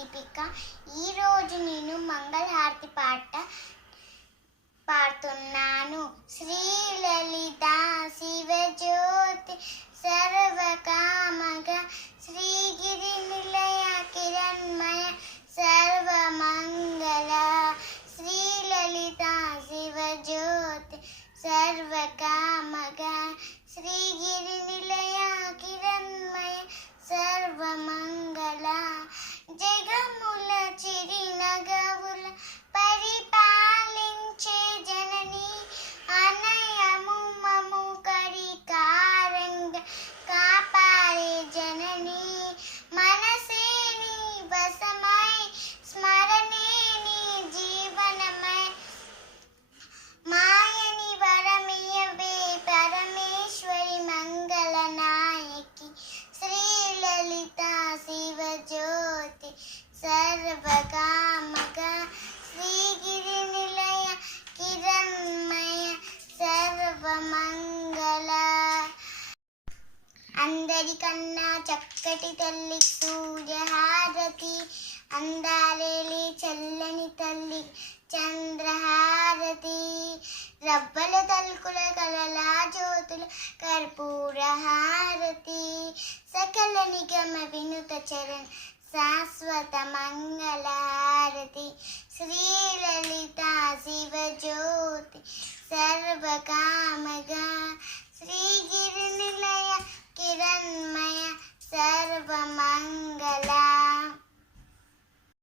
దీపిక. ఈరోజు నేను మంగళహారతి పాట పాడుతున్నాను. శ్రీలలిత శివజ్యోతి సర్వకామగ శ్రీగిరి నిలయ కిరణ్మయ సర్వమంగళ. శ్రీలలిత శివజ్యోతి సర్వకామగ శ్రీగిరి నిలయ కిరణ్మయ సర్వమంగళ. జగముల చిరినగవుల పరిపాలించే జనని అనయము మము కరికారంగ కాపాడే జనని. మనసే నీ వశమై స్మరణే నీ జీవనమై మాయని వరమియవే పరమేశ్వరి మంగళ నాయకి. శ్రీలలిత శివజ్యోతి సర్వకామగ శ్రీగిరి నిలయ కిరణ్మయ సర్వమంగళ. అందరికన్నా చక్కటి తల్లి సూర్యహారతి, అందాలేలి చల్లని తల్లి చంద్రహారతి. రవ్వల తలుకుల కలలా జ్యోతుల కర్పూర హారతి. సకల నిగమ వినుత చరణ శాశ్వత మంగళహారతి. శ్రీలలిత శివజ్యోతి సర్వకా